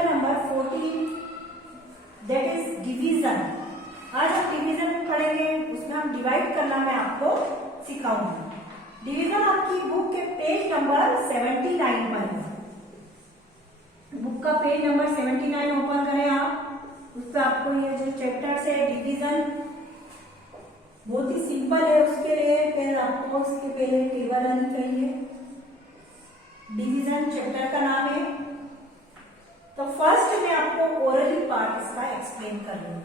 Chapter number 14 that is division. आज हम division पढ़ेंगे, उसमें हम डिवाइड करना मैं आपको सिखाऊंगी। डिवीजन आपकी बुक के पेज नंबर 79 पर है। बुक का पेज नंबर 79 ओपन करें आप। उस पर आपको ये जो चैप्टर है डिवीजन बहुत ही सिंपल है। उसके लिए फिर आपको उसके पहले टेबल आनी चाहिए। डिवीजन चैप्टर का नाम है। तो फर्स्ट मैं आपको ओरली पार्ट इसका एक्सप्लेन कर रही हूँ।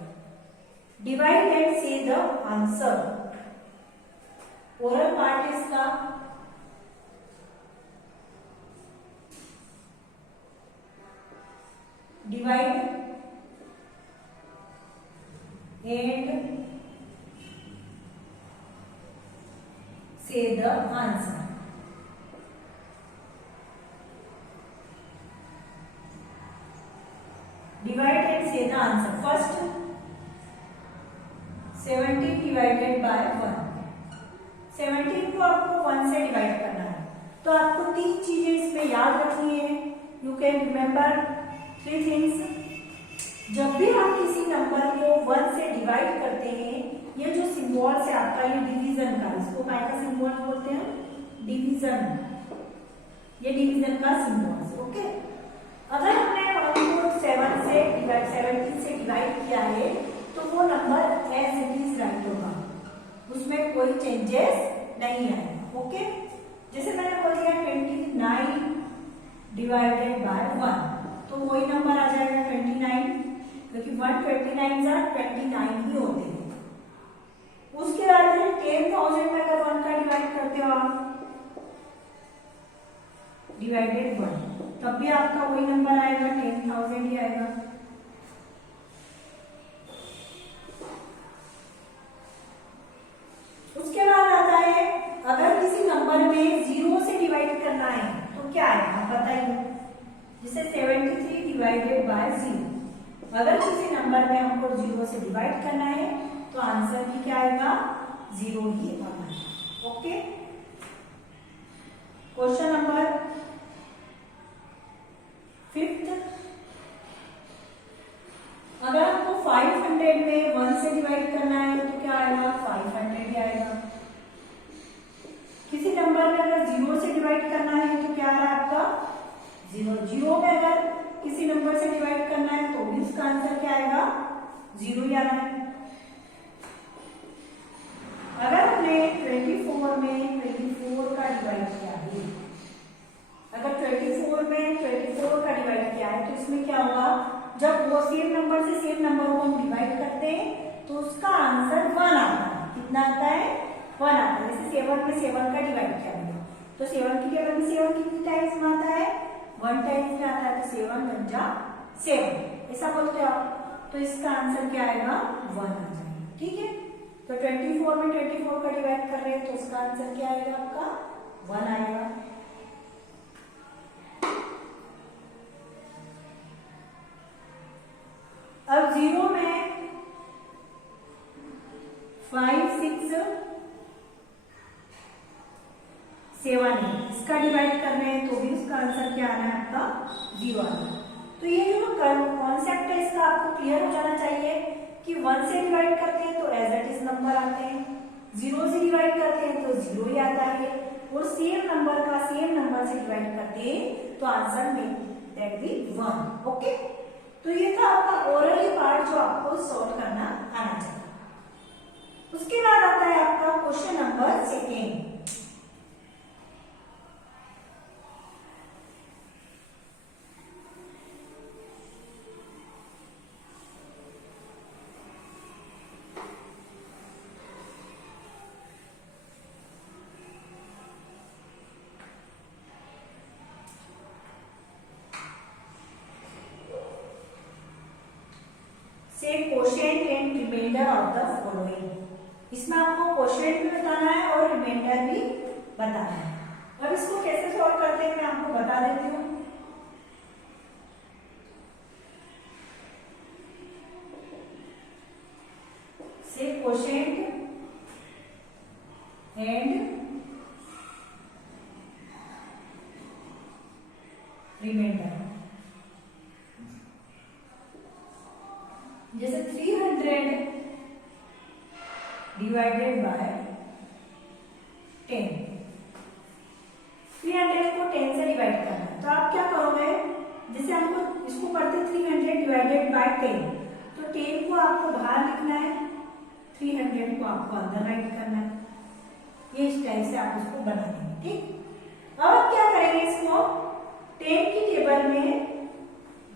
डिवाइड एंड से द आंसर। ओरल पार्ट इसका डिवाइड एंड से द आंसर। डिवाइड एंड से the answer. First 17 divided by 1। 17 को आपको 1 से डिवाइड करना है। तो आपको 3 चीजें इसमें याद रखनी है। You can remember 3 things. जब भी आप किसी नंबर को 1 से डिवाइड करते हैं, ये जो सिंबल से आपका ये डिवीजन का, इसको काय का सिंबल बोलते हैं? डिवीजन। ये डिवीजन का सिंबल है। ओके। अगर हमने 1 को 17 से डिवाइड किया है तो वो number as it is right होगा, उसमें कोई चेंजेस नहीं आएगा। ओके। जैसे मैंने बोल दिया 29 डिवाइडेड बाय 1, तो वही नंबर आ जाएगा 29, क्योंकि 129 ही होते हैं। उसके बाद 10,000 में अगर 1 का डिवाइड करते हो आप, डिवाइडेड 1, तब भी आपका वही नंबर आएगा, 10,000 ही आएगा। उसके बाद आता है, अगर किसी नंबर में 0 से डिवाइड करना है तो क्या आएगा बताइए। जैसे 73 डिवाइडेड बाय 0। अगर किसी नंबर में हमको 0 से डिवाइड करना है तो आंसर भी क्या आएगा? 0 ही आना है। ओके। Question number 5। अगर आपको 500 में 1 से डिवाइड करना है तो क्या आएगा? 500 ही आएगा। किसी नंबर में अगर 0 से डिवाइड करना है तो क्या आ रहा है आपका? 0। 0 में अगर किसी नंबर से डिवाइड करना है तो भी उसका आंसर क्या आएगा? 0 ही आना है। अगर हमने 24 में 24 का डिवाइड किया है, अगर 24 में 24 का डिवाइड किया है तो इसमें क्या होगा? जब वो सेम नंबर से सेम नंबर को हम डिवाइड करते हैं तो उसका आंसर 1 आता है। कितना आता है? 1 आता है। जैसे 7 में 7 का डिवाइड किया गया तो 7 की टेबल में 7 कितनी टाइम्स में आता है? 1 टाइम्स में आता है। तो 7 × 7 ऐसा बोलते हो आप, तो इसका आंसर क्या आएगा? 1 आ जाएगा। ठीक है। तो 24 में 24 का डिवाइड कर रहे हैं तो उसका आंसर क्या आएगा आपका? 1 आएगा। अब 0 में 5, 6, 7 है, इसका डिवाइड कर रहे हैं तो भी उसका आंसर क्या आना है आपका? 0 आना है। तो ये जो कॉन्सेप्ट है इसका आपको क्लियर हो जाना चाहिए कि 1 से डिवाइड करते हैं तो एज इट इज नंबर आते हैं, 0 से डिवाइड करते हैं तो 0 ही आता है, और सेम नंबर का सेम नंबर से डिवाइड करते हैं तो आंसर में दैट बी 1। ओके। तो ये था आपका ओरली पार्ट जो आपको सॉल्व करना आना चाहिए। उसके बाद आता है आपका question number 2। Quotient and remainder of the following. इसमें आपको क्वोशिएंट भी बताना है और रिमाइंडर भी बताना है। अब इसको कैसे सॉल्व करते हैं मैं आपको बता देती हूँ। से quotient and remainder. 300 divided by 10। 300 को 10 से डिवाइड करना है, तो आप क्या करोगे, जैसे हमको इसको पढ़ते 300 डिवाइडेड बाय 10, तो 10 को आपको बाहर लिखना है, 300 को आपको अंदर राइट करना है। ये इस टाइप से आप उसको बना देंगे। ठीक, अब क्या करेंगे, इसको 10 की टेबल में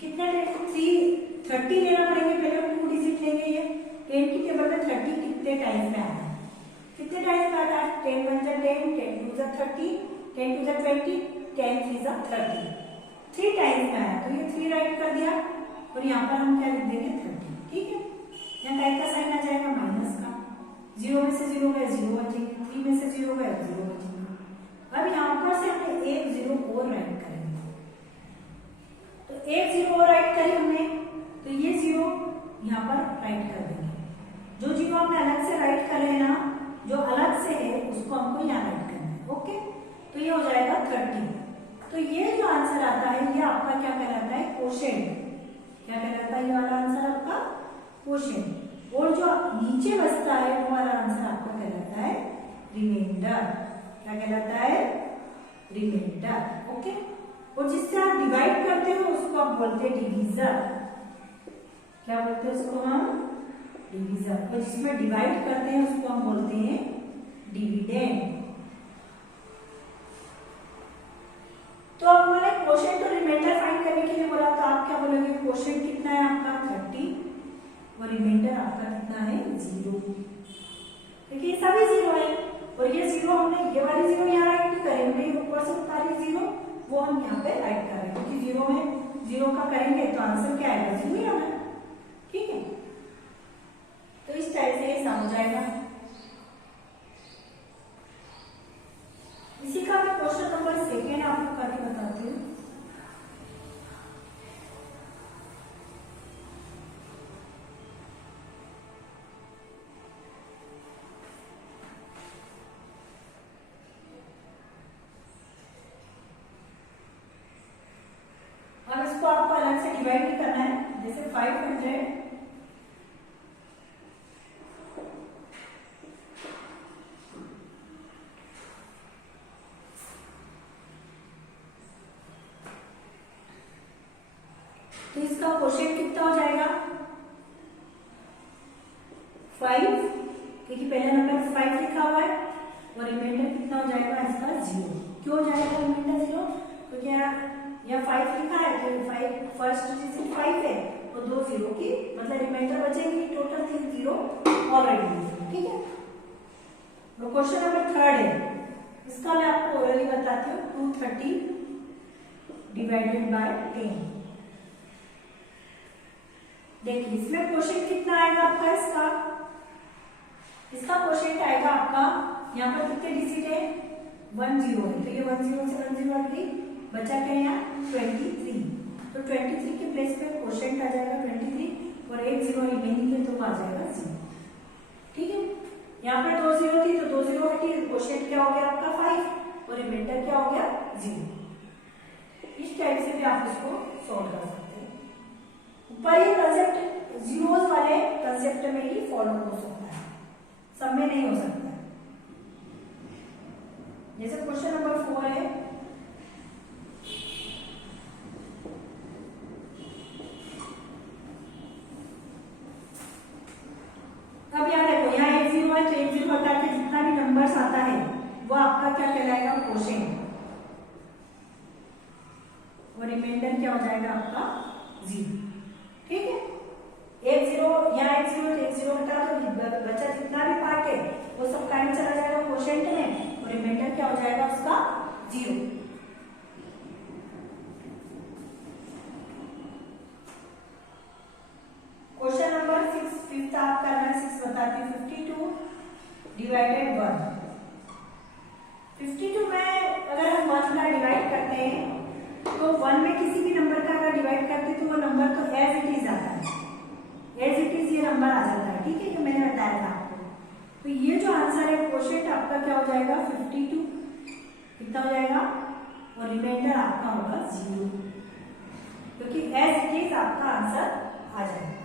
कितना 30 लेना पड़ेंगे, पहले 2 डिजिट लेंगे। ये 10 की टेबल में 30 कितने टाइम्स में आता है, कितने टाइम्स में आता है, 10 1 जा 10, 10 2 जा 30, 10 2 जा 20, 10 3 जा 30, 3 टाइम्स में आया, तो ये 3 राइट कर दिया, और यहाँ पर हम क्या लिख देंगे 30। ठीक है, यहाँ टाइप का साइन आ जाएगा माइनस का, 0 में से 0 गए 0 बचेंगे, 3 में से 0 गए 0 बचेंगे। अब यहाँ पर से हमें एक 0 और राइट करेंगे, तो एक 0 और राइट करी हमने, तो ये 0 यहाँ पर राइट कर देंगे। जो 0 हमने अलग से राइट करे ना, जो अलग से है उसको हमको यहाँ राइट करना है। ओके, तो ये हो जाएगा 30। तो ये जो आंसर आता है ये आपका क्या कहलाता है, क्वोशिएंट। क्या कहलाता है ये वाला आंसर आपका, क्वोशिएंट। और जो नीचे बचता है वो वाला आंसर आपका कहलाता है रिमाइंडर। क्या कहलाता है, रिमाइंडर। ओके, और जिससे आप डिवाइड करते हो उसको आप बोलते हैं डिवीजर। क्या बोलते हैं उसको हम, डिवीजर। और जिसमें डिवाइड करते हैं उसको हम बोलते हैं डिविडेंड। तो अब मैंने क्वोशिएंट और रिमाइंडर फाइंड करने के लिए बोला, तो आप क्या बोलोगे, क्वोशिएंट कितना है आपका 30 और रिमाइंडर आपका कितना है 0। देखिए सभी 0 है, और ये 0 हमने ये वाली 0 यहाँ राइट करेंगे, ऊपर से उतारी 0 वो हम यहाँ पे राइट कर रहे हैं, क्योंकि 0 में 0 का करेंगे तो आंसर क्या आएगा, 0 ही आना। ठीक है, तो इस टाइप से ये समझ आएगा। इसी का मैं क्वेश्चन नंबर 2 आपको करके बताती हूँ। अब इसको आपको अलग से डिवाइड भी करना है, जैसे 500 तो इसका क्वोशिएंट कितना हो जाएगा 5, क्योंकि पहला नंबर 5 लिखा हुआ है, और रिमाइंडर कितना हो जाएगा इसका 0। क्यों हो जाएगा रिमाइंडर 0, क्योंकि यहाँ 5 लिखा है, तो 5 फर्स्ट डिजिट 5 है, और 2 0 की मतलब रिमाइंडर बचेगी, टोटल 3 0 ऑलरेडी। ठीक है, तो क्वेश्चन नंबर 3 है, इसका मैं आपको ओरली बताती हूँ। 230 डिवाइडेड बाय 10। देखिए इसमें क्वोशिएंट कितना आएगा आपका, इसका क्वोशिएंट आएगा आपका, यहाँ पर कितने डिजिट है 1 0 है, तो ये 1 0 से 1 0 हट गई, बचा क्या यहाँ 23। तो 23 के प्लेस पे क्वोशिएंट आ जाएगा 23, और 1 0 रिमेनिंग है तो वो आ जाएगा 0। ठीक है, यहाँ पे 2 0 थी तो 2 0 हटी, क्वोशिएंट क्या हो गया आपका 5, और रिमाइंडर क्या हो गया 0। इस टाइप से भी आप इसको सॉल्व कर सकते हैं। ऊपर ये कंसेप्ट जीरोस वाले कंसेप्ट में ही फॉलो हो सकता है, सब में नहीं हो सकता है। जैसे क्वेश्चन नंबर 4 है, अब यहाँ देखो यहाँ 1 0 है, तो 1 0 हटा के जितना भी नंबर्स आता है वो आपका क्या कहलाएगा क्वोशिएंट, और रिमाइंडर क्या हो जाएगा आपका 0। ठीक है, 1 0 यहाँ 1 0 तो 1 0 हटा तो बचा जितना भी पार्ट है वो सब काइंड चला जाएगा क्वोशिएंट में, और रिमाइंडर क्या हो जाएगा उसका 0। क्वेश्चन नंबर 6 फिफ्थ आप करना है, 6 बताती हूँ। 52 डिवाइडेड 1। 52 में अगर हम 1 का डिवाइड करते हैं तो 1 में किसी भी नंबर का अगर डिवाइड करते हैं तो वो नंबर तो एज इट इज आता है, एज इट इज ये नंबर आ जाता है। ठीक है, जो मैंने बताया था आपको। तो ये जो आंसर है क्वोशिएंट आपका क्या हो जाएगा 52 कितना हो जाएगा, और रिमाइंडर आपका होगा 0, क्योंकि एज इट इज आपका आंसर आ जाएगा।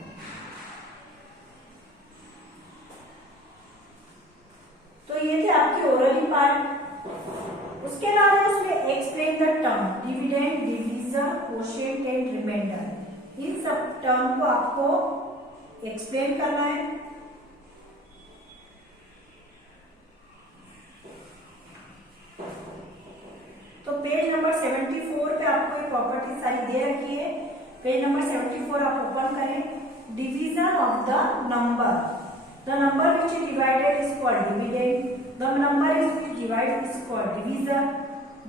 उसके बाद है उसमें explain the term dividend, division, quotient and remainder. इन सब टर्म को आपको एक्सप्लेन करना है। तो पेज नंबर 74 पे आपको ये प्रॉपर्टी सारी दे रखी है। पेज नंबर 74 आप ओपन करें। Division of the number, the number which is divided is called dividend, the number is which divided is called divisor,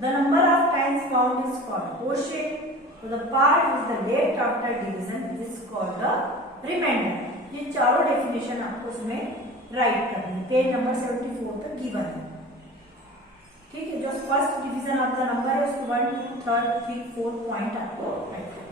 the number of times found is called quotient, so the part is the left after division is called the remainder। ये चारों definition आपको उसमें right करनी है, page number 74 पर given है। ठीक है, जो first division of the number है उसको 1, 2, 3, 4 पॉइंट आपको राइट करना है।